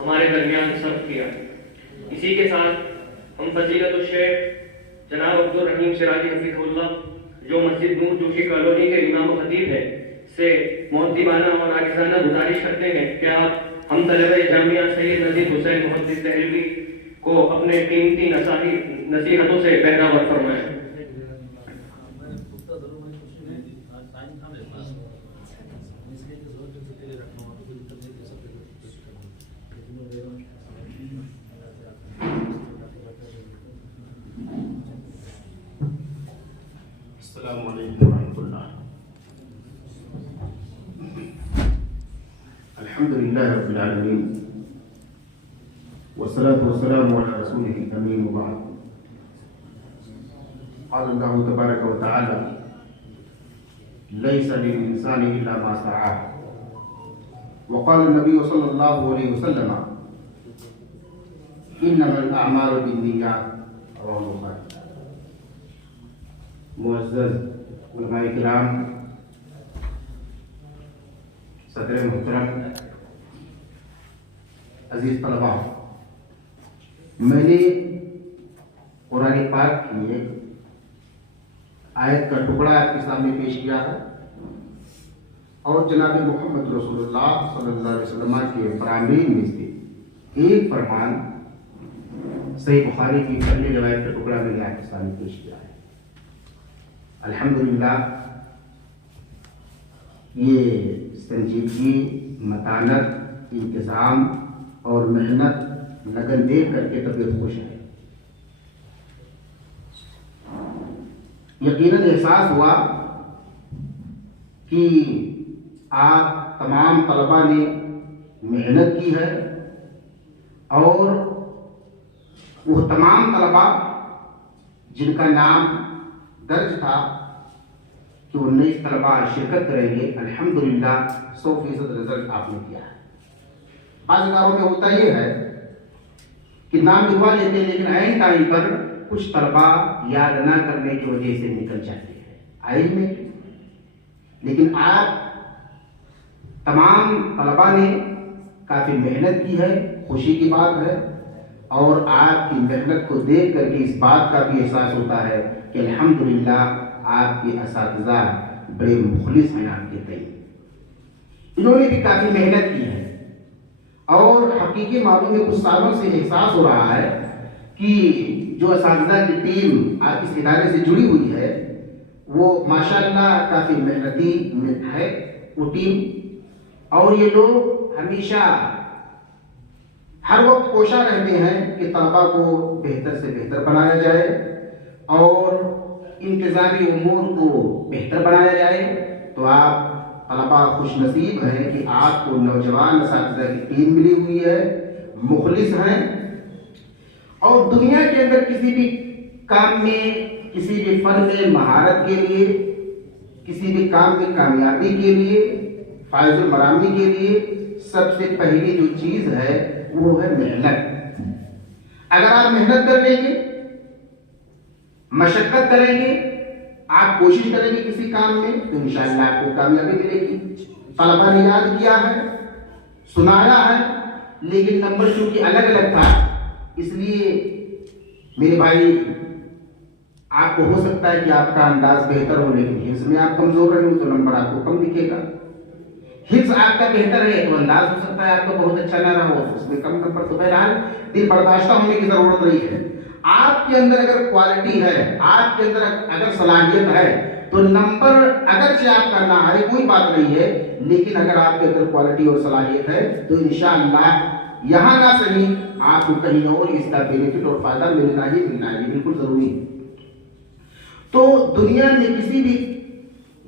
ہمارے درمیان صرف کیا۔ اسی کے ساتھ ہم فضیلت الشیخ جناب عبدالرحیم سراجی حفیظ اللہ جو مسجد نور جوشی کالونی کے امام و خطیب ہے سے مؤدبانہ اور عاجزانہ گزارش کرتے ہیں کہ آپ ہم طلبہ جامعہ سید نذیر حسین محدث دہلوی کو اپنے قیمتی نصیحتوں سے بہرہ فرمائیں۔ السلام علیکم ورحمۃ اللہ۔ الحمدللہ رب العالمین والصلاة والسلام علی رسولہ الامین وبعد۔ قال اللہ تبارک وتعالی لیس للانسان الا ما سعى، وقال النبی صلی اللہ علیہ وسلم انما الاعمال بالنیات، رواه البخاری۔ معزز علماء کرام، صدر محترم، عزیز طلباء، میں نے قرآن پاک کی ایک آیت کا ٹکڑا آپ کے سامنے پیش کیا ہے اور جناب محمد رسول اللہ صلی اللہ علیہ وسلم کے فرامین میں سے ایک فرمان صحیح بخاری کی پہلی روایت کا ٹکڑا میں نے آپ کے سامنے پیش کیا ہے۔ الحمدللہ یہ سنجیدگی، متانت، انتظام اور محنت لگن دیکھ کر کے طبیعت خوش ہے۔ یقیناً احساس ہوا کہ آپ تمام طلباء نے محنت کی ہے اور وہ تمام طلباء جن کا نام درج تھا کہ 19 طلباء شرکت کریں گے، الحمدللہ 100% رزلٹ آپ نے کیا ہے۔ بعض اداروں میں ہوتا یہ ہے کہ نام لکھوا لیتے ہیں لیکن عین ٹائم پر کچھ طلباء یاد نہ کرنے کی وجہ سے نکل جاتے ہیں آئین میں، لیکن آپ تمام طلباء نے کافی محنت کی ہے، خوشی کی بات ہے، اور آپ کی محنت کو دیکھ کر کے اس بات کا بھی احساس ہوتا ہے کہ الحمدللہ آپ کے اساتذہ بڑے مخلص ہیں آپ کے تئیں۔ انہوں نے بھی کافی محنت کی ہے اور حقیقی معلوم ہے کچھ سالوں سے احساس ہو رہا ہے کہ جو اساتذہ کی ٹیم آپ اس ادارے سے جڑی ہوئی ہے وہ ماشاءاللہ کافی محنتی ہے وہ ٹیم، اور یہ لوگ ہمیشہ ہر وقت کوشاں رہتے ہیں کہ طلباء کو بہتر سے بہتر بنایا جائے اور انتظامی امور کو بہتر بنایا جائے۔ تو آپ طلباء خوش نصیب ہیں کہ آپ کو نوجوان اساتذہ کی ٹیم ملی ہوئی ہے، مخلص ہیں، اور دنیا کے اندر کسی بھی کام میں، کسی بھی فن میں مہارت کے لیے، کسی بھی کام میں کامیابی کے لیے، فائز المرامی کے لیے سب سے پہلی جو چیز ہے وہ ہے محنت۔ اگر آپ محنت کر لیں گے، مشقت کریں گے، آپ کوشش کریں گے کسی کام میں تو انشاءاللہ آپ کو کامیابی ملے گی۔ طلباء نے یاد کیا ہے، سنایا ہے، لیکن نمبر چونکہ الگ الگ تھا، اس لیے میرے بھائی آپ کو ہو سکتا ہے کہ آپ کا انداز بہتر ہو لیکن حفظ میں آپ کمزور رہے ہو تو نمبر آپ کو کم دکھے گا۔ حفظ آپ کا بہتر ہے تو انداز ہو سکتا ہے آپ کا بہت اچھا نہ رہا ہو، اس میں کم نمبر، تو بہرحال دل برداشتہ ہونے کی ضرورت نہیں ہے۔ آپ کے اندر اگر کوالٹی ہے، آپ کے اندر اگر صلاحیت ہے تو نمبر اگرچہ آپ کا نہ آئے کوئی بات نہیں ہے، لیکن اگر آپ کے اندر کوالٹی اور صلاحیت ہے تو انشاءاللہ یہاں نہ صحیح آپ کو کہیں اور اس کا بینیفٹ اور فائدہ ملنا ہی بالکل ضروری ہے۔ تو دنیا میں کسی بھی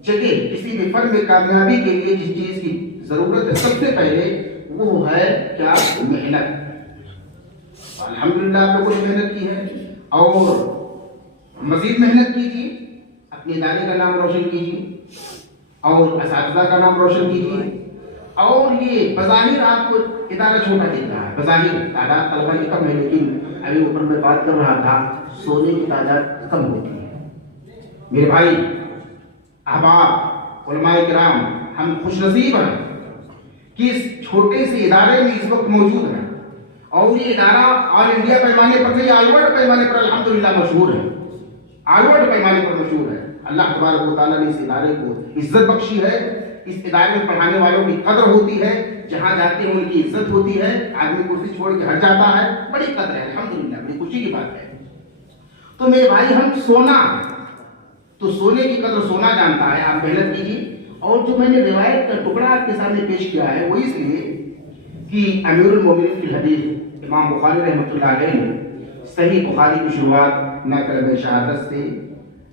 جگہ، کسی بھی فن میں کامیابی کے لیے جس چیز کی ضرورت ہے سب سے پہلے وہ ہے کیا؟ محنت۔ الحمدللہ آپ لوگوں نے محنت کی ہے اور مزید محنت کیجیے، اپنے ادارے کا نام روشن کیجیے اور اساتذہ کا نام روشن کیجیے۔ اور یہ بظاہر آپ کو ادارہ چھوٹا دکھ رہا ہے، بظاہر تعداد طلبہ کی کم ہے، لیکن ابھی اوپر میں بات کر رہا تھا سونے کی تعداد کم ہوتی ہے۔ میرے بھائی احباب، علماء کرام، ہم خوش نصیب ہیں کہ اس چھوٹے سے ادارے میں اس وقت موجود ہیں اور یہ ادارہ آل انڈیا پیمانے پر نہیں آل ورلڈ پیمانے پر الحمدللہ مشہور ہے، آل ورلڈ پیمانے پر مشہور ہے۔ اللہ تبارک و تعالیٰ نے اس ادارے کو عزت بخشی ہے، اس ادارے میں پڑھانے والوں کی قدر ہوتی ہے، جہاں جاتے ہیں ان کی عزت ہوتی ہے، آدمی کرسی چھوڑ کے ہٹ جاتا ہے، بڑی قدر ہے الحمدللہ، بڑی خوشی کی بات ہے۔ تو میرے بھائی ہم سونا، تو سونے کی قدر سونا جانتا ہے، آپ محنت کیجیے۔ اور جو میں نے روایت کا ٹکڑا آپ کے سامنے پیش کیا ہے وہ اس لیے کہ امیر المومنین فی الحدیث امام بخاری رحمۃ اللہ علیہ نے صحیح بخاری کی شروعات نہ کلمہ شہادت سے،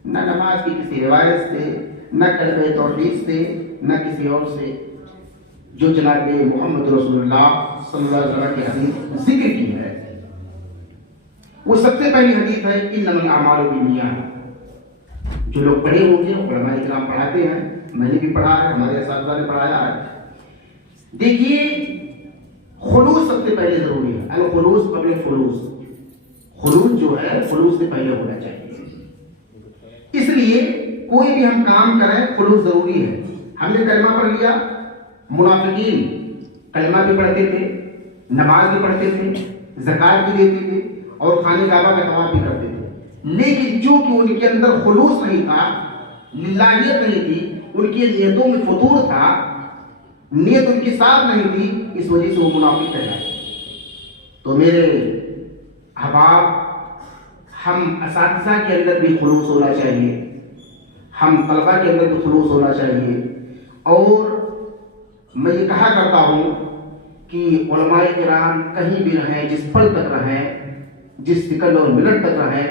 نہ نماز کی کسی روایت سے، نہ کلمہ توحید سے، نہ کسی اور سے، جو جناب محمد رسول اللہ صلی اللہ علیہ وسلم کی حدیث ذکر کی ہے، وہ سب سے پہلی حدیث ہے انما الاعمال بالنیات۔ جو لوگ پڑھے ہوں گے علماء کرام پڑھاتے ہیں، میں نے بھی پڑھا ہے، ہمارے اساتذہ نے پڑھایا ہے۔ دیکھیے خلوص سب سے پہلے ضروری ہے، الخلوص قبل فلوس، خلوص جو ہے فلوس سے پہلے ہونا چاہیے۔ اس لیے کوئی بھی ہم کام کریں خلوص ضروری ہے۔ ہم نے کلمہ پڑھ لیا، منافقین کلمہ بھی پڑھتے تھے، نماز بھی پڑھتے تھے، زکوٰۃ بھی دیتے تھے اور خانہ کعبہ کا طواف بھی کرتے تھے، لیکن چونکہ ان کے اندر خلوص نہیں تھا، للہیت نہیں تھی، ان کی نیتوں میں فتور تھا، نیت ان کی صاف نہیں تھی، اس وجہ سے وہ منافق کہلائے۔ تو میرے احباب، ہم اساتذہ کے اندر بھی خلوص ہونا چاہیے، ہم طلبہ کے اندر بھی خلوص ہونا چاہیے۔ اور میں یہ کہا کرتا ہوں کہ علماء کرام کہیں بھی رہیں، جس پل تک رہیں، جس سیکنڈ اور منٹ تک رہیں،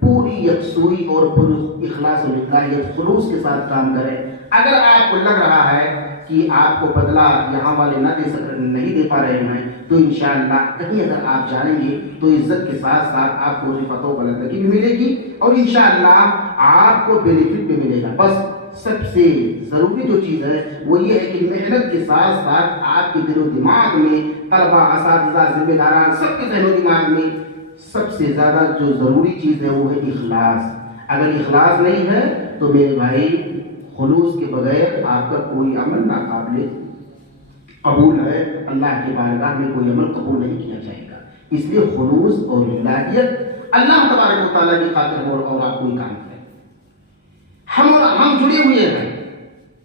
پوری یکسوئی اور پوری اخلاص و للہیت خلوص کے ساتھ کام کریں۔ اگر آپ کو لگ رہا ہے کہ آپ کو بدلہ یہاں والے نہیں دے پا رہے ہیں، تو انشاءاللہ کہیں اگر آپ جانیں گے تو عزت کے ساتھ ساتھ آپ کو رفعت و بلندگی بھی ملے گی اور انشاءاللہ آپ کو بینیفٹ بھی ملے گا۔ بس سب سے ضروری جو چیز ہے وہ یہ ہے کہ محنت کے ساتھ ساتھ آپ کے دل و دماغ میں، طلبہ، اساتذہ، ذمہ داران، سب کے ذہن و دماغ میں سب سے زیادہ جو ضروری چیز ہے وہ ہے اخلاص۔ اگر اخلاص نہیں ہے تو میرے بھائی خلوص کے بغیر آپ کا کوئی عمل ناقابل قبول ہے، اللہ کی بارگاہ میں کوئی عمل قبول نہیں کیا جائے گا۔ اس لیے خلوص اور للہیت اللہ تبارک و تعالیٰ کی خاطر اور آپ کوئی کام کریں۔ ہم جڑے ہوئے ہیں،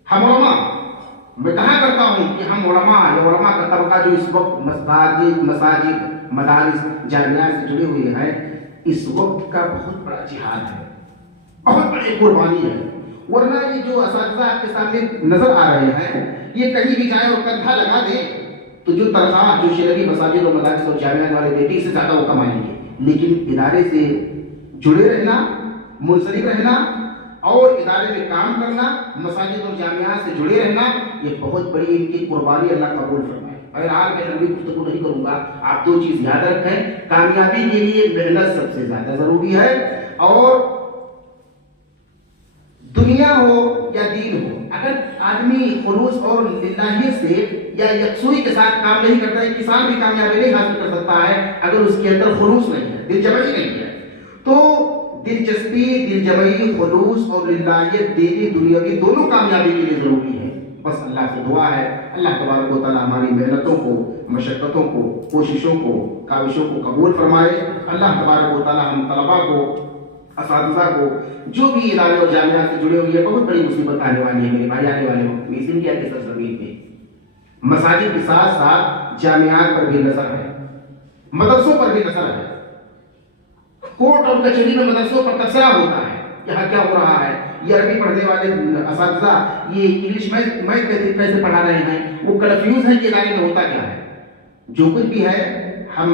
ہم علماء، میں کہا کرتا ہوں کہ ہم علماء کا طبقہ جو اس وقت مساجد، مدارس، جامعات سے جڑے ہوئے ہیں، اس وقت کا بہت بڑا جہاد ہے، بہت بڑی قربانی ہے۔ ورنہ یہ جو اساتذہ آپ کے سامنے نظر آ رہے ہیں، یہ کہیں بھی جائیں اور کندھا لگا دیں تو جو تنخواہ جو شرعی مساجد اور مدارس اور جامعات والے دیتے ہیں اس سے زیادہ وہ کمائیں گے، لیکن ادارے سے جڑے رہنا، منسلک رہنا اور ادارے میں کام کرنا، مساجد اور جامعات سے جڑے رہنا، یہ بہت بڑی ان کی قربانی اللہ قبول فرمائے۔ بہرحال میں لمبی گفتگو نہیں کروں گا، آپ دو چیز یاد رکھیں، کامیابی کے لیے محنت سب سے زیادہ ضروری ہے، اور دنیا ہو یا دین ہو، اگر آدمی خلوص اور للہیت سے یا یکسوئی کے ساتھ کام نہیں کرتا ہے، کسان بھی کامیابی نہیں حاصل کر سکتا ہے اگر اس کے اندر خلوص نہیں ہے، دل جمعی نہیں ہے۔ تو دلچسپی، دل جمعی، خلوص اور للہیت دینی دنیاوی دونوں کامیابی کے لیے ضروری ہے۔ بس اللہ سے دعا ہے اللہ تبارک و تعالیٰ ہماری محنتوں کو، مشقتوں کو، کوششوں کو، کاوشوں کو قبول فرمائے۔ اللہ تبارک و تعالیٰ ہم طلباء کو، اساتذہ کو، جو بھی ادارے اور جامعات سے جڑے ہوئے ہیں، بہت بڑی مصیبت آنے والی ہے میرے بھائی، آنے والے وقت میں اس انڈیا کی سرزمین پہ مساجد کے ساتھ ساتھ جامعات پر بھی نظر ہے، مدرسوں پر بھی نظر ہے، کورٹ اور کچہری میں مدرسوں پر تبصرہ ہوتا ہے یہاں کیا ہو رہا ہے، یہ عربی پڑھنے والے اساتذہ یہ انگلش میتھ کیسے پڑھا رہے ہیں، وہ کنفیوز ہیں کہ ادارے میں ہوتا کیا ہے۔ جو کچھ بھی ہے ہم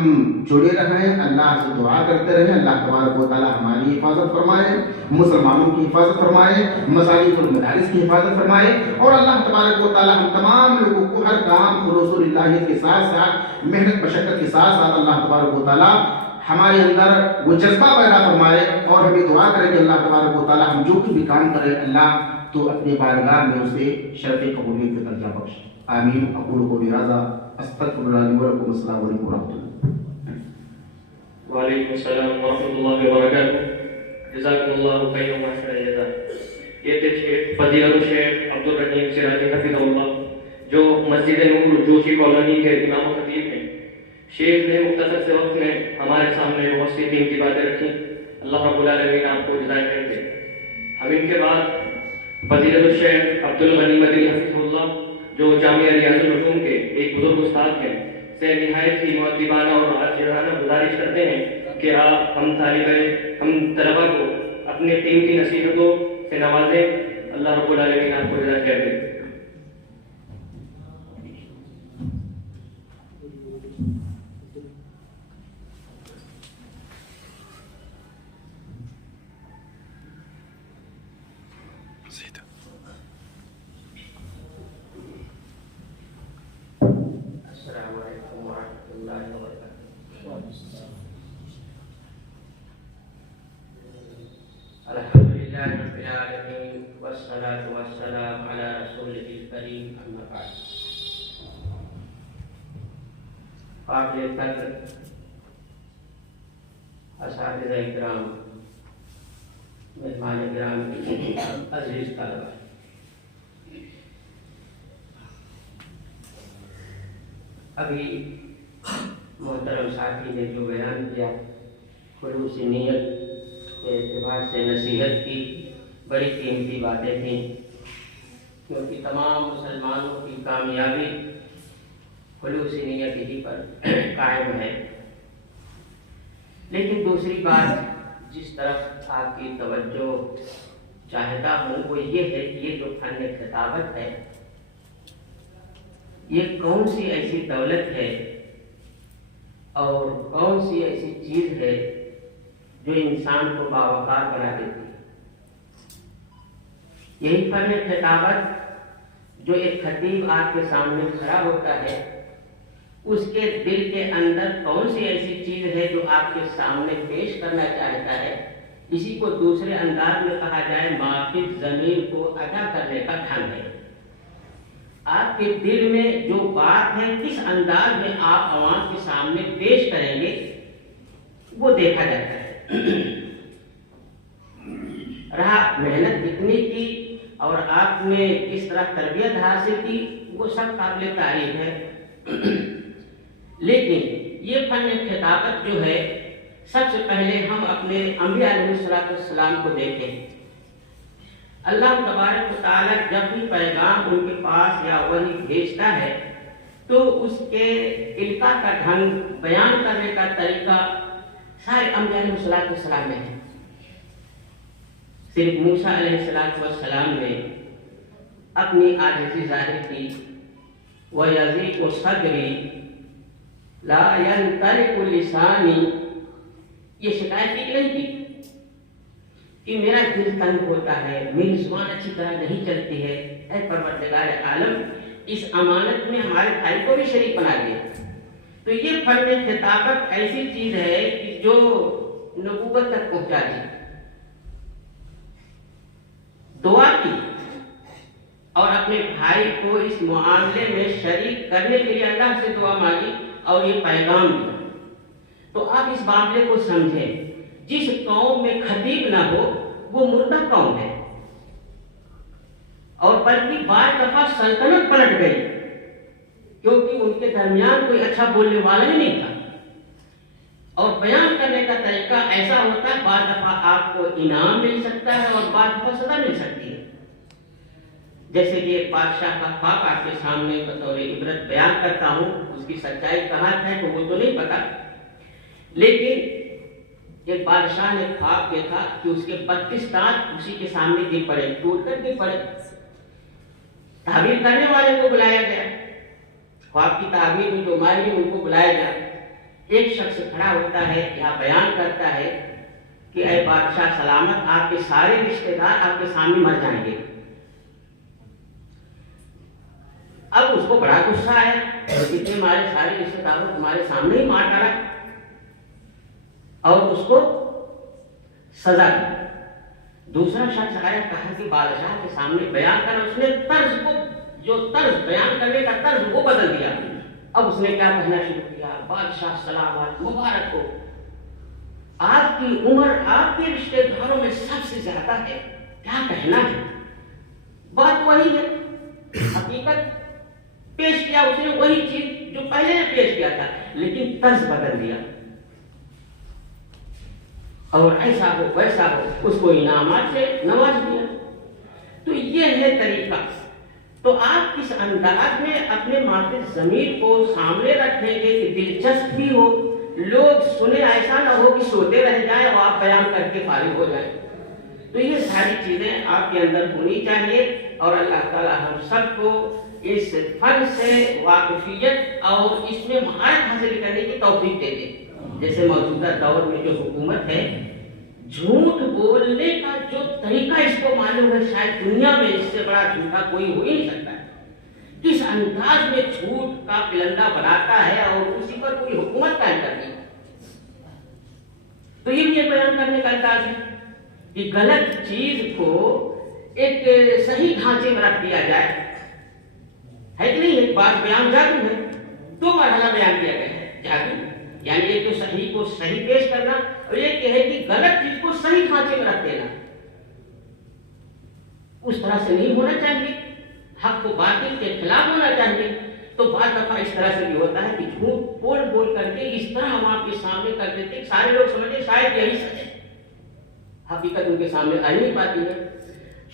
جڑے رہیں، اللہ سے دعا کرتے رہیں، اللہ تبارک و تعالیٰ ہماری حفاظت فرمائے، مسلمانوں کی حفاظت فرمائے، مساجد اور مدارس کی حفاظت فرمائے، اور اللہ تبارک و تعالیٰ ہم تمام لوگوں کو ہر کام خلوص و للہیت کے ساتھ ساتھ، محنت مشقت کے ساتھ ساتھ اللہ تبارک و تعالیٰ ہمارے اندر وہ جذبہ پیدا فرمائے، اور ہمیں دعا کریں کہ اللہ تبارک و تعالیٰ ہم جو کچھ بھی کام کریں اللہ تو اپنے بارگاہ میں اسے شرف قبولیت کا درجہ بخش۔ آمین۔ اقول قولی ھذا استغفر اللہ لی ولکم۔ السلام علیکم ورحمۃ اللہ۔ وعلیکم السلام ورحمۃ اللہ وبرکاتہ۔ جزاکم اللہ خیر و احسن الجزاء۔ یہ تھے فضیلت الشیخ عبدالرحیم سراجی حفظہ اللہ، جو مسجد نور جوشی کالونی کے امام و خطیب ہیں، شیخ نے مختصر سے وقت میں ہمارے سامنے بہت سی قیمتی باتیں رکھی. اللہ رب العالمین آپ کو جزائے خیر دے. ہم ان کے بعد فضیلت الشیخ عبدالغنی مدنی حفظہ اللہ جو جامعہ ریاض العلوم کے ایک بزرگ استاد ہیں سے نہایت ہی مؤدبانہ اور عاجزانہ گزارش کرتے ہیں کہ آپ ہم طلبہ کو اپنے قیمتی نصیحتوں سے نوازیں. اللہ رب العالمین آپ کو جزائے خیر دے. السلام علیکم ورحمۃ اللہ وبرکاتہ. الحمدللہ رب العالمین والصلاة والسلام علی رسولہ الکریم اما بعد. قابل قدر اساتذہ اکرام، مہمان کرام، عزیز طلبہ، ابھی محترم ساتھی نے جو بیان کیا خلوص نیت کے اعتبار سے نصیحت کی بڑی قیمتی باتیں تھیں، کیونکہ تمام مسلمانوں کی کامیابی خلوص نیت ہی پر قائم ہے. لیکن دوسری بات جس طرف آپ کی توجہ چاہتا ہوں وہ یہ ہے کہ یہ جو فن خطابت ہے یہ کون سی ایسی دولت ہے اور کون سی ایسی چیز ہے جو انسان کو باوقار بنا دیتی ہے. یہی فن خطابت جو ایک خطیب آپ کے سامنے کھڑا ہوتا ہے اس کے دل کے اندر کون سی ایسی چیز ہے جو آپ کے سامنے پیش کرنا چاہتا ہے. اسی کو دوسرے انداز میں کہا جائے مافد ضمیر کو ادا کرنے کا ڈھنگ ہے. آپ کے دل میں جو بات ہے کس انداز میں آپ عوام کے سامنے پیش کریں گے وہ دیکھا جاتا ہے. رہا محنت کتنی کی اور آپ نے کس طرح تربیت حاصل کی وہ سب قابل تعریف ہے. لیکن یہ فن خطابت جو ہے سب سے پہلے ہم اپنے انبیاء علیہ السلام کو دیکھیں. اللہ تبارک و تعالیٰ جب بھی پیغام ان کے پاس یا وحی بھیجتا ہے تو اس کے القاء کا ڈھنگ، بیان کرنے کا طریقہ سارے انبیاء علیہ السلام میں ہے. صرف موسیٰ علیہ السلام نے اپنی عاجزی ظاہر کی. وَيَضِيقُ صَدْرِي لَا يَنطَلِقُ لِسَانِي، یہ شکایت کی نہیں کی کہ میرا دل تنگ ہوتا ہے، میری زبان اچھی طرح نہیں چلتی ہے. اے پروردگار عالم اس امانت میں ہمارے بھائی کو بھی شریک بنا دیا. تو یہ فن خطابت ایسی چیز ہے کہ جو نبوت تک پہنچا دی. دعا کی اور اپنے بھائی کو اس معاملے میں شریک کرنے کے لیے اللہ سے دعا مانگی اور یہ پیغام دیا. تو آپ اس معاملے کو سمجھیں، جس قوم میں خطیب نہ ہو وہ مردہ قوم ہے، اور بلکہ بعض دفعہ سلطنت پلٹ گئی کیونکہ ان کے درمیان کوئی اچھا بولنے والا ہی نہیں تھا. اور بیان کرنے کا طریقہ ایسا ہوتا ہے بعض دفعہ آپ کو انعام مل سکتا ہے اور بعض دفعہ سزا مل سکتی ہے. جیسے کہ ایک بادشاہ کا خواب آپ کے سامنے بطور عبرت بیان کرتا ہوں. اس کی سچائی کہاں ہے تو وہ تو نہیں پتا، لیکن ایک بادشاہ نے خواب دیکھا کہ اس کے 32 دانت اسی کے سامنے گر پڑے، ٹوٹ کر گر پڑے. تعبیر کرنے والے کو بلایا گیا، خواب کی تعبیر میں جو ماہر ان کو بلایا گیا. ایک شخص کھڑا ہوتا ہے یہاں بیان کرتا ہے کہ اے بادشاہ سلامت، آپ کے سارے رشتہ دار آپ کے سامنے مر جائیں گے. اب اس کو بڑا غصہ آیا، کتنے ہمارے سارے رشتہ داروں تمہارے سامنے ہی مار ڈالا، اور اس کو سزا دی. دوسرا شخص آیا، کہا کہ بادشاہ کے سامنے بیان کر. اس نے طرز کو، جو طرز بیان کرنے کا طرز وہ بدل دیا. اب اس نے کیا کہنا شروع کیا، بادشاہ سلامت مبارک ہو، آپ کی عمر آپ کے رشتہ داروں میں سب سے زیادہ ہے، کیا کہنا ہے. بات وہی ہے، حقیقت پیش کیا اس نے وہی چیز جو پہلے نے پیش کیا تھا، لیکن طرز بدل دیا اور ایسا ہو ویسا ہو اس کو انعامات سے نواز دیا۔ تو یہ ہے طریقہ۔ تو آپ کس انداز میں اپنے ماتے ضمیر کو سامنے رکھیں گے کہ دلچسپ بھی ہو، لوگ سنیں، ایسا نہ ہو کہ سوتے رہ جائیں اور آپ بیان کر کے فارغ ہو جائیں۔ تو یہ ساری چیزیں آپ کے اندر ہونی چاہیے، اور اللہ تعالیٰ ہم سب کو اس فن سے واقفیت اور اس میں مہارت حاصل کرنے کی توفیق دے دے۔ جیسے موجودہ دور میں جو حکومت ہے، جھوٹ بولنے کا جو طریقہ اس کو معلوم ہے، شاید دنیا میں اس سے بڑا جھوٹا کوئی ہو ہی نہیں سکتا ہے۔ کس انداز میں جھوٹ کا پلندہ بناتا ہے اور اسی پر کوئی حکومت قائم کرتی ہے۔ تو یہ بھی بیان کرنے کا انداز ہے کہ غلط چیز کو ایک صحیح ڈھانچے میں رکھ دیا جائے، ہے کہ نہیں؟ ایک بات بیان جادو ہے، دو مرحلہ بیان کیا گیا ہے جادو، یعنی ایک تو صحیح کو صحیح پیش کرنا، اور ایک یہ ہے کہ غلط چیز کو صحیح ڈھانچے میں رکھ دینا۔ اس طرح سے نہیں ہونا چاہیے، حق کو باطل کے خلاف ہونا چاہیے۔ تو بعض دفعہ اس طرح سے بھی ہوتا ہے کہ جھوٹ بول کر کے اس طرح ہم آپ کے سامنے کر دیتے کہ سارے لوگ سمجھتے شاید یہی سچ ہے، حقیقت ان کے سامنے آ نہیں پاتی ہے۔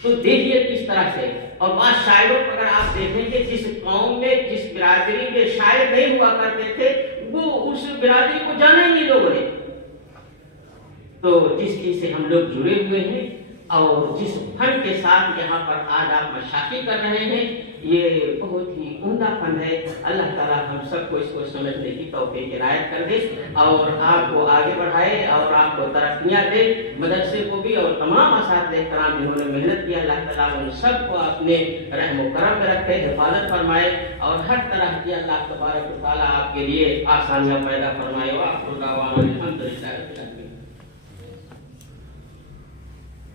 تو دیکھیے کس طرح سے، اور بعض شاعروں کو اگر آپ دیکھیں کہ جس قوم میں جس برادری میں شاعر نہیں ہوا کرتے تھے، وہ اس برادری کو جانا ہی نہیں لوگوں نے۔ تو جس چیز سے ہم لوگ جڑے ہوئے ہیں اور جس فن کے ساتھ یہاں پر آج آپ مشاقی کر رہے ہیں، یہ بہت ہی عمدہ فن ہے۔ اللہ تعالیٰ ہم سب کو اس کو سمجھنے کی توفیق عنایت کر دے اور آپ کو آگے بڑھائے اور آپ کو ترقیاں دے، مدرسے کو بھی اور تمام اساتذہ کرام جنہوں نے محنت کی، اللہ تعالیٰ ان سب کو اپنے رحم و کرم میں رکھے، حفاظت فرمائے، اور ہر طرح کی اللہ تبارک و تعالیٰ آپ کے لیے آسانیاں پیدا فرمائے۔ وآخر دعوانا